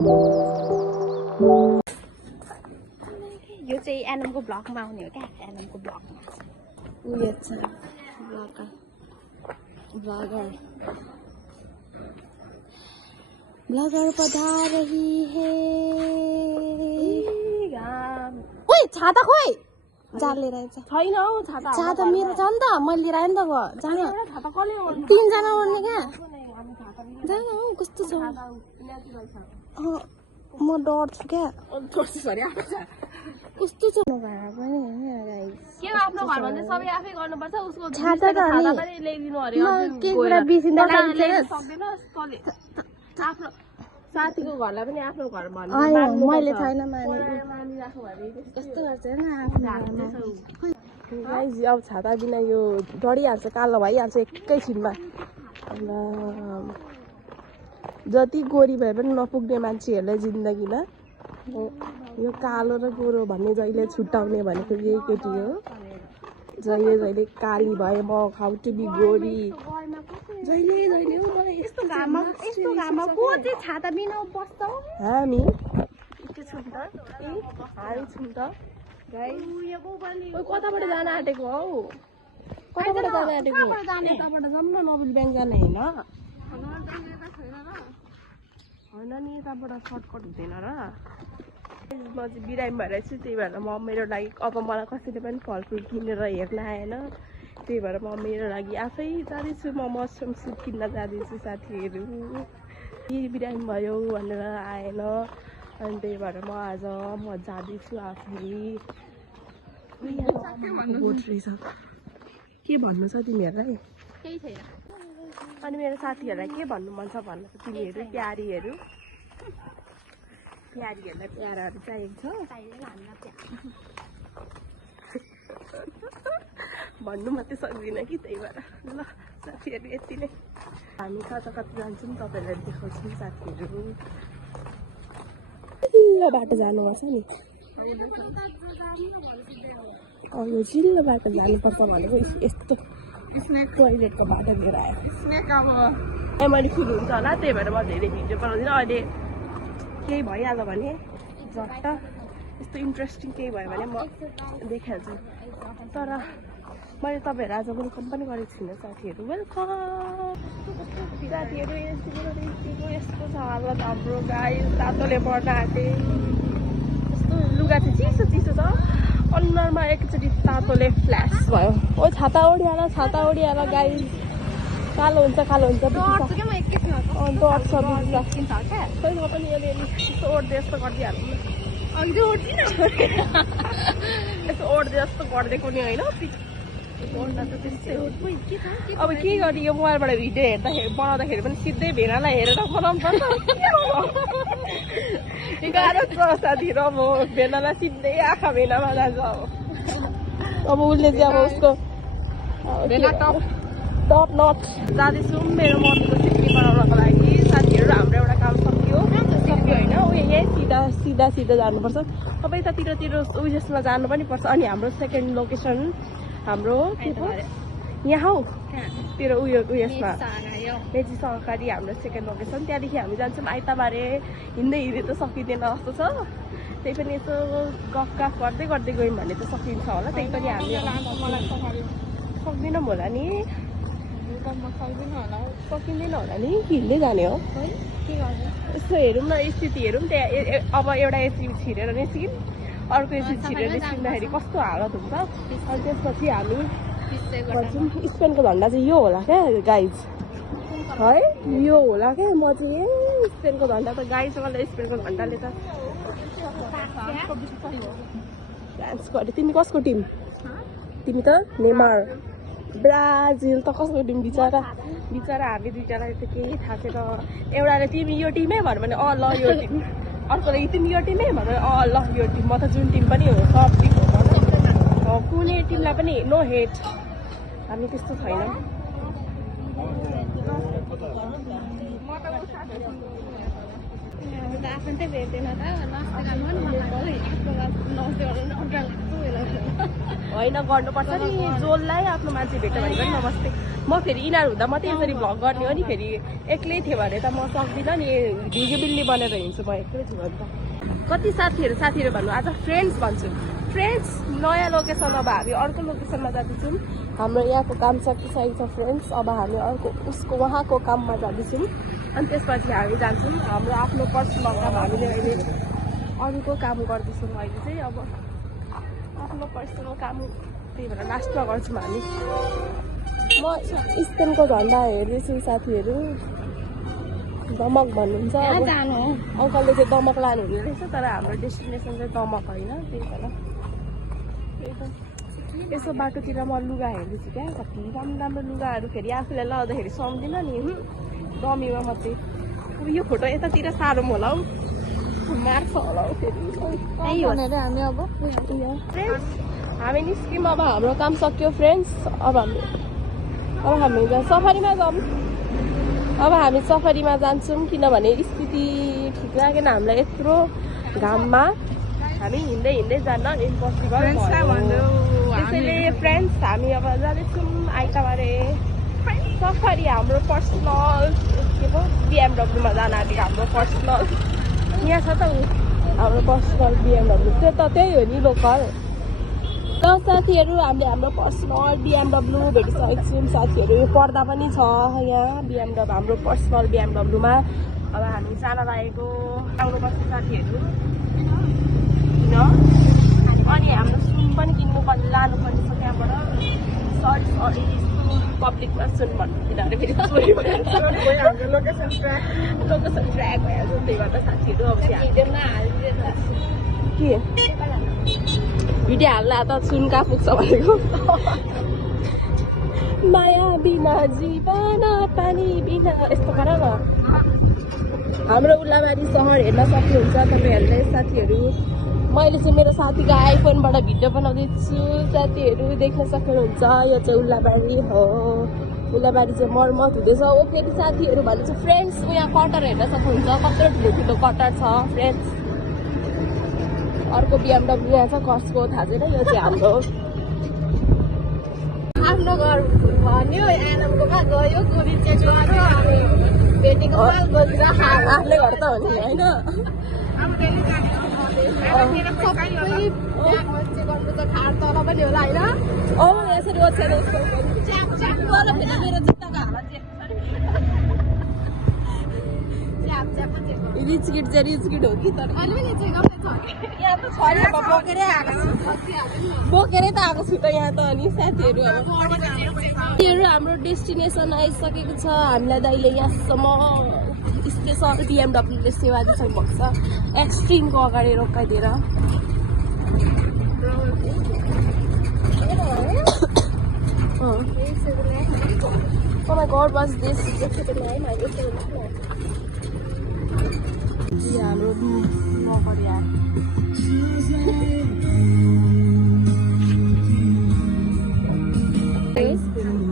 यो चाहिँ एनमको ब्लगमा आउने हो क्या एनमको ब्लगमा उयो छ ब्लगर पधार रही है ओइ छाता खोइ जाले रहेछ छैन हौ छाता छाता मेरो छ नि त मैले लिएर आएँ नि त जान छाता कसले गर्नु 3 जना उड्ने क्या जान हौ कस्तो छ म डर्छु क्या कस्तो छ पनि के आफ्नो घरमा चाहिँ सबै आफै गर्नुपर्छ उसको छाता त छाता पनि ल्याइदिनु अरे के कुरा बिर्सिँदा सक्दैन आफ्नो साथीको घरलाई पनि आफ्नो घर भन्नु मैले छैन मानिराख्नु भने कस्तो गर्छ होइन आफ्नो गाइस अब छाता बिना यो डढिहाल्छ कालो भइहाल्छ एकैछिनमा जति गोरी भए पनि नपुग्ने मान्छेहरूलाई जिन्दगीमा यो कालो र गोरो भन्ने जहिले छुट्याउने भनेको यही केटी हो जहिले जहिले काली भए म हाउ टु बी गोरी जहिले जहिले हो मलाई यस्तो घाममा को चाहिँ छाता बिना बस्छ हामी के छौँ त हामी छौँ त गाइस कताबाट जान आँटेको हौ कताबाट जान आँटेको यताबाट जाऊँ न नबिल ब्याङ्क जाने होइन नि यताबाट सर्टकट हुँदैन र म चाहिँ बिरामी भएर छु त्यही भएर म मेरो लागि अब मलाई कसैले पनि फलफुल किनेर हेर्न आएन त्यही भएर म मेरो लागि आफै जाँदैछु म मसरुम सुप किन्न जाँदैछु साथीहरू बिरामी भयो भनेर आएन अनि त्यही भएर म आज म जाँदैछु आफै के भन्नु छ तिमीहरूलाई केही छैन अनि मेरो साथीहरूलाई के भन्नु मन छ भन्नु छ तिमीहरू प्यारीहरूलाई प्याराहरू चाहिएको छ भन्नु मात्रै सक्दिनँ कि त्यही भएर ल साथीहरू यति नै हामी कता कता जान्छौँ तपाईँहरूलाई देखाउँछौँ साथीहरू चिल्लो बाटो जानुपर्छ नि यो चिल्लो बाटो जानुपर्छ भनेको यस्तो टोइलेटको बाटो लिएर आयो मैले फुल हुन्छ होला त्यही भएर म धेरै भिडियो बनाउँदिनँ अहिले केही भइहाल्यो भने झट्ट यस्तो इन्ट्रेस्टिङ केही भयो भने म देखाइहाल्छु तर मैले तपाईँहरू आज वेलकम पनि गरेको छुइनँ साथीहरू वेलकम साथीहरू यस्तो छ हालत हाम्रो गाई तातोले पर्न आँटे यस्तो लुगा चाहिँ चिसो चिसो छ अनुहारमा एकचोटि तातोले फ्ल्यास भयो ओ छाता ओढिहाल गाई कालो हुन्छ डट्छ खै म पनि अलिअलि यस्तो ओढ्दै जस्तो गरिदिइहाल्नु यस्तो ओढ्दै जस्तो गरिदिएको नि होइन ओढ्दा त त्यस्तै हो अब के गर्ने यो मोबाइलबाट भिडियो हेर्दाखेरि बनाउँदाखेरि पनि सिधै भेनालाई हेरेर बनाउनु पर्छ गाह्रो छ साथीहरू अब भेनालाई सिधै आँखा भेनामा जान्छ अब उसले चाहिँ अब उसको टप नट जाँदैछु मेरो मम्मीको सिक्री बनाउनको लागि साथीहरू हाम्रो एउटा काम सक्यो होइन यहीँ सिधा जानुपर्छ अब यतातिर उयसमा जानु पनि पर्छ अनि हाम्रो सेकेन्ड लोकेसन हाम्रो के पो यहाँ हौ तेरो उयसमा मेची सहकारी हाम्रो सेकेन्ड लोकेसन त्यहाँदेखि हामी जान्छौँ आइतबारे हिँड्दै त सकिँदैन जस्तो छ त्यही पनि यसो गफ गर्दै गयौँ भने त सकिन्छ होला त्यही पनि हामी सक्दैनौँ होला नि सकिँदैन होला नि हिँड्दै जाने हो यस्तो हेरौँ न स्थिति हेरौँ त्यहाँ अब एउटा एसी छिरेर निस्किन् अर्को एसी छिरेर निस्किँदाखेरि कस्तो हालत हुन्छ अनि त्यसपछि हामी गर्छौँ स्पेनको झन्डा चाहिँ यो होला क्या गाइज है यो होला क्या म चाहिँ स्पेनको झन्डा त गाइज मलाई स्पेनको झन्डाले त डान्स गरे तिमी कसको टिम तिमी त नेमार ब्राजिल त कसको टिम बिचरा हामी दुईजनालाई त केही थाहा छैन एउटाले तिमी यो टिमै भन्यो भने ल यो टिम अर्कोले तिमी यो टिमै भन्यो भने ल यो टिम म त जुन टिम पनि हो सब टिम हो कुनै टिमलाई पनि नो हेट हामी त्यस्तो छैन हामी त आफन्तै भेट्दैन त नमस्ते गर्नु नि मन लाग्छ नमस्ते गर्नु अड्डा लाग्छ होइन गर्नुपर्छ नि जोललाई आफ्नो मान्छे भेट्यो भने पनि नमस्ते म फेरि यिनीहरू हुँदा मात्रै यसरी भ्लग गर्ने हो नि फेरि एक्लै थियो भने त म सक्दिनँ नि भिडियो बिल्ली बनेर हिँड्छु म एक्लै छु भने त कति साथीहरू भन्नु आज फ्रेन्ड्स भन्छु फ्रेन्ड्स नयाँ लोकेसन अब हामी अर्को लोकेसनमा जाँदैछौँ हाम्रो यहाँको काम सकिसकेको छ फ्रेन्ड्स अब हामी अर्को उहाँको काममा जाँदैछौँ अनि त्यसपछि हामी जान्छौँ हाम्रो आफ्नो पर्सनल काम हामीले अहिले अरूको काम गर्दैछौँ अहिले चाहिँ अब आफ्नो पर्सनल काम त्यही भएर लास्टमा गर्छौँ हामी म स्पेनको झन्डा हेर्दैछु साथीहरू दमक भन्नुहुन्छ अङ्कलले चाहिँ दमक लानुहुने रहेछ तर हाम्रो डेस्टिनेसन चाहिँ दमक होइन त्यही भएर यसो बाटोतिर म लुगा हेर्दैछु क्या कति राम्रो राम्रो लुगाहरू फेरि आफूलाई लगाउँदाखेरि सम्झिनँ नि दमीमा मात्रै अब यो फोटो यतातिर साह्रो होला हौ मार्छ होला हौ फेरि हामी अब हामी निस्क्यौँ अब हाम्रो काम सक्यो फ्रेन्ड्स अब हामी सफारीमा जाऊँ अब हामी सफारीमा जान्छौँ किनभने स्थिति ठिक लागेन हामीलाई यत्रो घाममा हामी हिँड्दै जान इम्पोसिबल त्यसैले फ्रेन्ड्स हामी अब जाँदैछौँ आइतबारे सफारी हाम्रो पर्सनल के पो बिएमडब्लूमा जान आँटेको हाम्रो पर्सनल यहाँ छ त हाम्रो पर्सनल बिएमडब्लू त्यो त त्यही हो नि लोकल ल साथीहरू हामीले हाम्रो पर्सनल बिएमडब्लू भेटिसकेको छौँ साथीहरू पर्दा पनि छ यहाँ बिएमडब्लू हाम्रो पर्सनल बिएमडब्लूमा अब हामी जान लागेको आउनुपर्छ साथीहरू किन अनि हाम्रो सुन पनि किन्नुपर्ने लानुपर्ने छ त्यहाँबाट सरी पब्लिकमा सुन भन्नु अरे फेरि लोकेसन ट्र्याक भइहाल्छ त्यही भएर साथीहरू अब के भिडियो हाल्दा त सुन कहाँ पुग्छ भनेको माया बिना जीवन पानी बिना यस्तो गर न हाम्रो उल्लाबारी सहर हेर्न सक्नुहुन्छ तपाईँहरूले साथीहरू मैले चाहिँ मेरो साथीको आइफोनबाट भिडियो बनाउँदैछु साथीहरू देख्न सक्नुहुन्छ यो चाहिँ उल्लाबारी हो उल्लाबारी चाहिँ मर्मत हुँदैछ ओ फेरि साथीहरू भनेपछि फ्रेन्ड्स यहाँ कटर हेर्न सक्नुहुन्छ कत्रो ठुलो कटर छ फ्रेन्ड्स अर्को बिएमडब्लू यहाँ छ कसको थाहा छैन यो चाहिँ हाम्रो आफ्नो घर भन्यो एनमकोमा गयो गुरी चेक गर्यो अनि भेटेको माल बोकेर आफ्नै घर त हो नि होइन खाड तल पनि होला होइन यसरी ओछ्याएर फेरि मेरो जुत्ताको हालत रिचकिट चाहिँ रिचकिट हो कि तर यहाँ त छैन बोकेरै त आएको छु त यहाँ त अनि साथीहरू साथीहरू हाम्रो डेस्टिनेसन आइसकेको छ हामीलाई दाइले यहाँसम्म स्पेसल बिएमडब्लूले सेवा दिइसक्नु भएको छ एक्सट्रिमको अगाडि रोकाइदिएर Oh my god, what's this? हाम्रो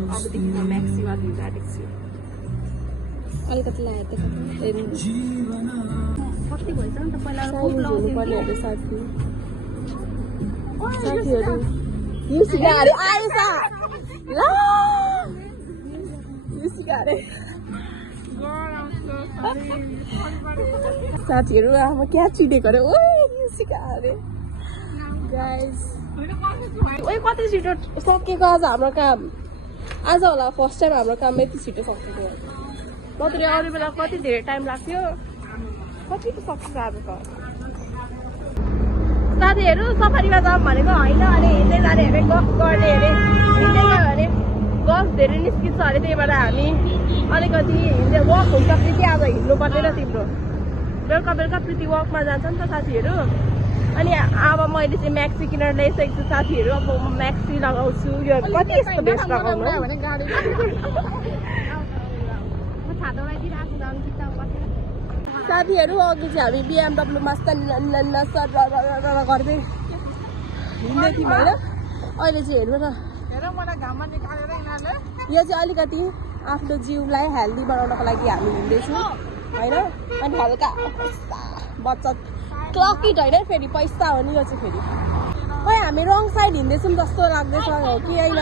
अबदेखि म म्याक्सिमा जाँदैछु अलिकति लाग्यो कति भएछ नि त पहिला हुनुपर्ने अरे साथीहरू यो सिगारे आएछ ल यो सिगारे साथीहरू आमा क्या चिडेको अरे ओ सिगारे गाइस ओइ कति छिटो सकेको आज हाम्रो काम आज होला फर्स्ट टाइम हाम्रो काम यति छिटो सकेको नत्र अरू बेला कति धेरै टाइम लाग्थ्यो कति पो सक्छ आज त साथीहरू सफारीमा जाऊँ भनेको होइन अरे हिँड्दै जाने अरे गफ गर्ने अरे हिँड्दै गयो भने गफ धेरै निस्किन्छ अरे त्यही भएर हामी अलिकति हिँड्दै वक हुन्छ प्रीति आज हिँड्नु पर्दैन तिम्रो बेलुका बेलुका प्रीति वकमा जान्छ नि त साथीहरू अनि अब मैले चाहिँ म्याक्सी किनेर ल्याइसकेको छु साथीहरू अब म म्याक्सी लगाउँछु यो कति यस्तो बेस्ट लगाउनु साथीहरू अघि चाहिँ हामी बिएमडब्लू मस्त गर्दै हिँड्दै थियौँ होइन अहिले चाहिँ हेर्नु न यो चाहिँ अलिकति आफ्नो जिउलाई हेल्दी बनाउनको लागि हामी हिँड्दैछौँ होइन अनि हल्का बच्चा क्लकिट होइन फेरि पैसा हो नि यो चाहिँ फेरि खै हामी रङ साइड हिँड्दैछौँ जस्तो लाग्दैछ हो कि होइन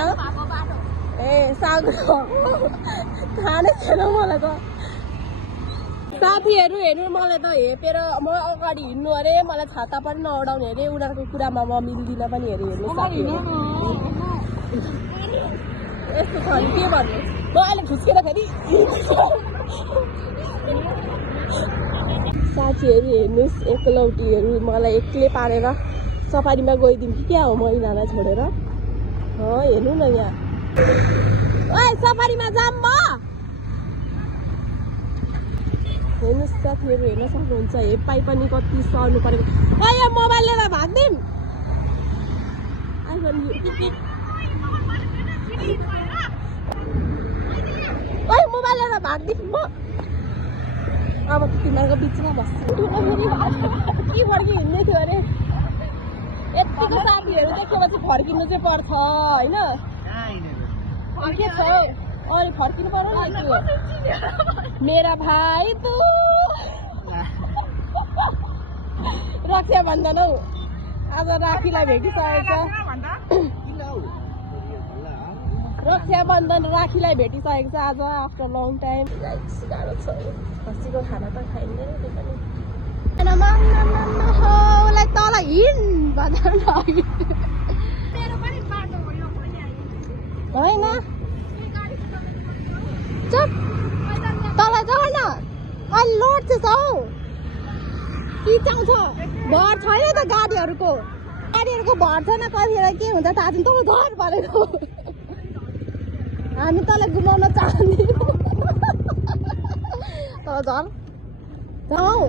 ए सागु थाहा नै थिएन मलाई त साथीहरू हेर्नु मलाई त हेपेर म अगाडि हिँड्नु अरे मलाई छाता पनि नउडाउने अरे उनीहरूको कुरामा म मिल्दिनँ पनि अरे हेर्नु साथीहरू यस्तो छ भने के भन्नु म अहिले खुस्केर फेरि साथीहरू हेर्नुहोस् एकलौटीहरू मलाई एक्लै पारेर सफारीमा गइदिउँ कि क्या हो म यिनीहरूलाई छोडेर हेर्नु न यहाँ ओए सफारीमा जाऊँ म हेर्नुहोस् साथीहरू हेर्न सक्नुहुन्छ हेपाइ पनि कति सर्नु परेको ओ यो मोबाइल लिएर भाग्दिउँ आइफोन ओए मोबाइल लिएर भाग्दिउँ म अब तिमीहरूको बिचमा बस्छु के फर्की हिँड्दै थियो अरे यतिको साथीहरू देखेपछि फर्किनु चाहिँ पर्छ होइन के छ अरे फर्किनु पर्यो नि मेरा भाइ तु रक्षाबन्धन हौ आज राखीलाई भेटिसकेको छ रक्षाबन्धन राखीलाई भेटिसकेको छ आज आफ्टर लङ टाइम गाह्रो छ खसीको खाना त खाइँदैन त्यो पनि तल हिँड होइन चुप तल जाऊ न अहिले लोड चाहिँ छ हौ किचाउँछ भर छैन त गाडीहरूको भर छैन कतिखेर के हुन्छ थाहा छैन तल झर परेको हामी तँलाई घुमाउन चाहन्दैनौँ तल झर जाऊ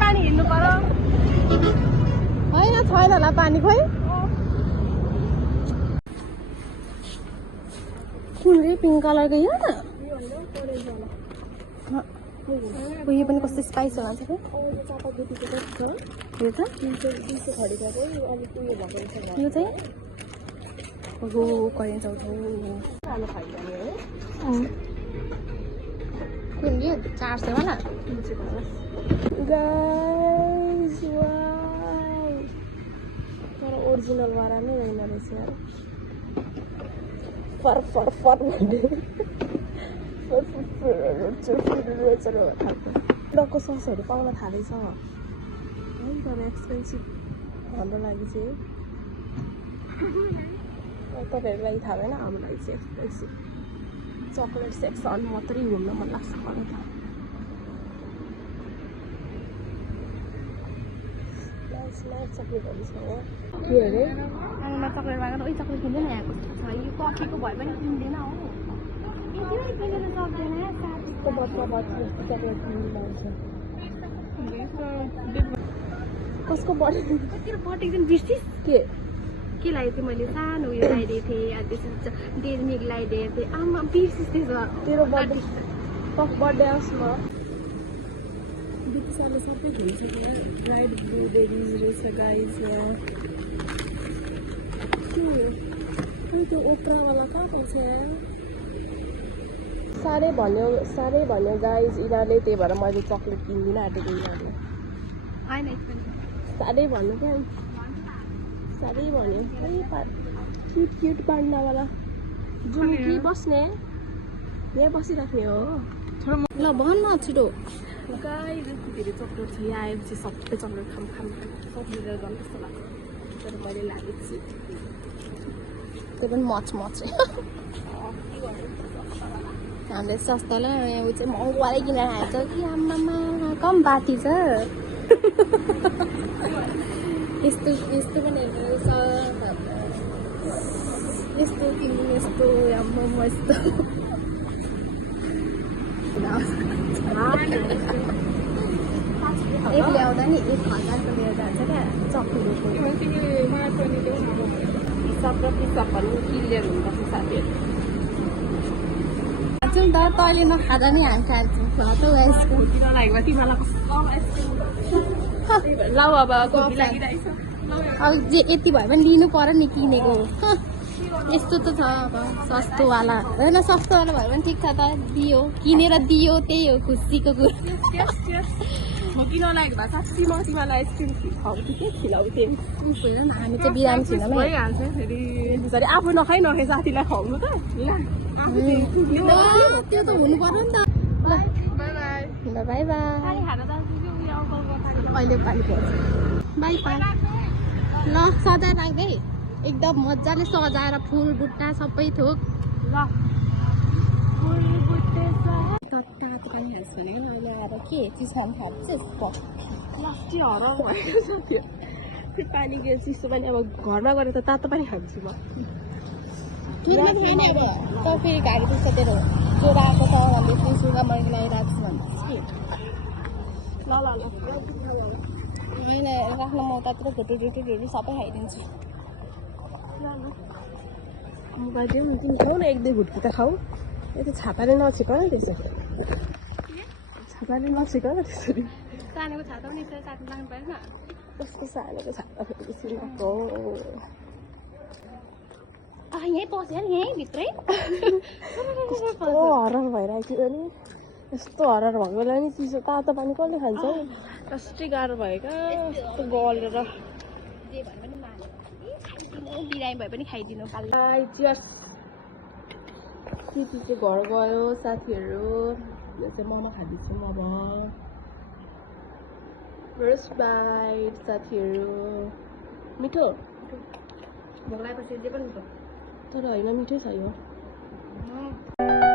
पानी हिँड्नु पर्यो होइन छैन होला पानी खोइ कुन रे पिङ्क कलरको यो न यो पनि कस्तो स्पाइस होला छ यो चाहिँ ओहो कहिले जाउँछौ कुन यो 400 वाला गाइस वाउ तर ओरिजिनल वाला नै रहेन रहेछ यार फर भन्दै डक्को ससहरू पाउन थालेछ है तर एक्सपेन्सिभ हाम्रो लागि चाहिँ तपाईँहरूलाई थाहा भएन हाम्रो लागि चाहिँ एक्सपेन्सिभ चक्लेट सेक्सन मात्रै घुम्न मन लाग्छ मलाई त चक्लेटहरू छ के अरे आमामा चक्लेट मागेर ओइ चक्लेट किन्दैन यहाँ कस्तो छ यो कफीको भए पनि किन्दैन हो कसको बर्थडे एकदम बिर्सिस के लगाएको थिएँ मैले सानो उयो लगाइदिएको थिएँ अनि त्यसपछि डेजमिक लगाइदिएको थिएँ आमा बिर्सिस त्यसो तेरो बर्थडे आओस् न बितिसाले सबै घुम्छ ब्राइड ब्लुबेरिज रहेछ गाइस त्यो ओप्रावाला कहाँको छ साह्रै भन्यो गाइस यिनीहरूले त्यही भएर मैले चक्लेट किन्दिनँ आँटेको यिनीहरूले साह्रै भन्नु क्या साह्रै भन्यो क्युट पार्नवाला जुन कि बस्ने यहाँ बसिराख्ने हो ल भन्न छिटो गाइस यस्तो धेरै चक्लेट छ यहाँ आएपछि सबै चक्लेट खाम सकिएर गर्नु जस्तो लाग्छ तर मैले लागेको छु त्यो पनि मच हामीले सस्तालाई यहाँ ऊ चाहिँ महँगोवालै किनेर खान्छ कि आमामा कम बाटी छ यस्तो पनि हेर्नु रहेछ यस्तो किन्नु यस्तो आमामा यस्तो एक ल्याउँदा नि 1000को लिएर जान्छ क्या चक्लेटको हिसाब र पिसाब भन्नु क्लियर हुनुपर्छ साथीहरू जाउँ त तैँले नखाँदा नि हामी खान्छौँ त यसको लागेको तिमीलाई अब जे यति भए पनि लिनु पर्यो नि किनेको यस्तो त छ अब सस्तोवाला होइन सस्तोवाला भए पनि ठिक छ त दियो किनेर दियो त्यही हो खुसीको कुरो म किन लागेको भए साँच्ची म तिमीलाई आइसक्रिम खुवाउँछु कि खिलाउँथेँ हेर न हामी चाहिँ बिरामी छैनौँ है भइहाल्छ फेरि त्यसरी आफू नखाइ नखाइ साथीलाई खुवाउनु त त्यो त हुनु पर्यो नि त बाई बाई ल बाई बाई पानी खान जान्छु कि उयो अङ्कलको पानी अहिले पानी पर्छ बाई बाई ल सजाय राख्दै एकदम मजाले सजाएर फुल बुट्टा सबै थोक ल फुल बुट्टे छ तातो पानी खान्छ भने अहिले आएर के चिज खानु थाल्छस् लास्टी हराउ भएको छ त्यो फेरि पानी के चिसो पानी अब घरमा गएर त तातो पानी खान्छु म फ्रिजमा खायो नि अब त फेरि गाडी पुग्छ तेरो ज्वरो आएको छ भन्दै त्यो सुगा मैले लगाइरहेको छु भन्दैछ कि ल ल ल मैले राख्न म उतातिर भुटुटुटुहरू सबै खाइदिन्छु बाजे तिमी खाऊ न एक दुई भुट्की त खाऊ यता छाताले नछिक न त्यसो छाताले नछिक न त्यसरी सानेको छाता पनि यसरी साट्नु लाग्नु परेन कस्तो सानोको छाता फेरि त्यसरी भएको यहीँ पस्यो नि यहीँ भित्रै कस्तो हरार भइरहेको थियो नि यस्तो हरार भएको बेला नि चिसो तातो पानी कसले खान्छ हौ कस्तै गाह्रो भयो क्या यस्तो गलेर जे भने पनि माने खाइदिनु बिरामी भए पनि खाइदिनु पाल्नु चियर्स केटी चाहिँ घर गयो साथीहरू यो चाहिँ मोमो खाँदैछु मोमो फर्स्ट बाइट साथीहरू मिठो भोक लागेपछि जे पनि तर होइन मिठै छ यो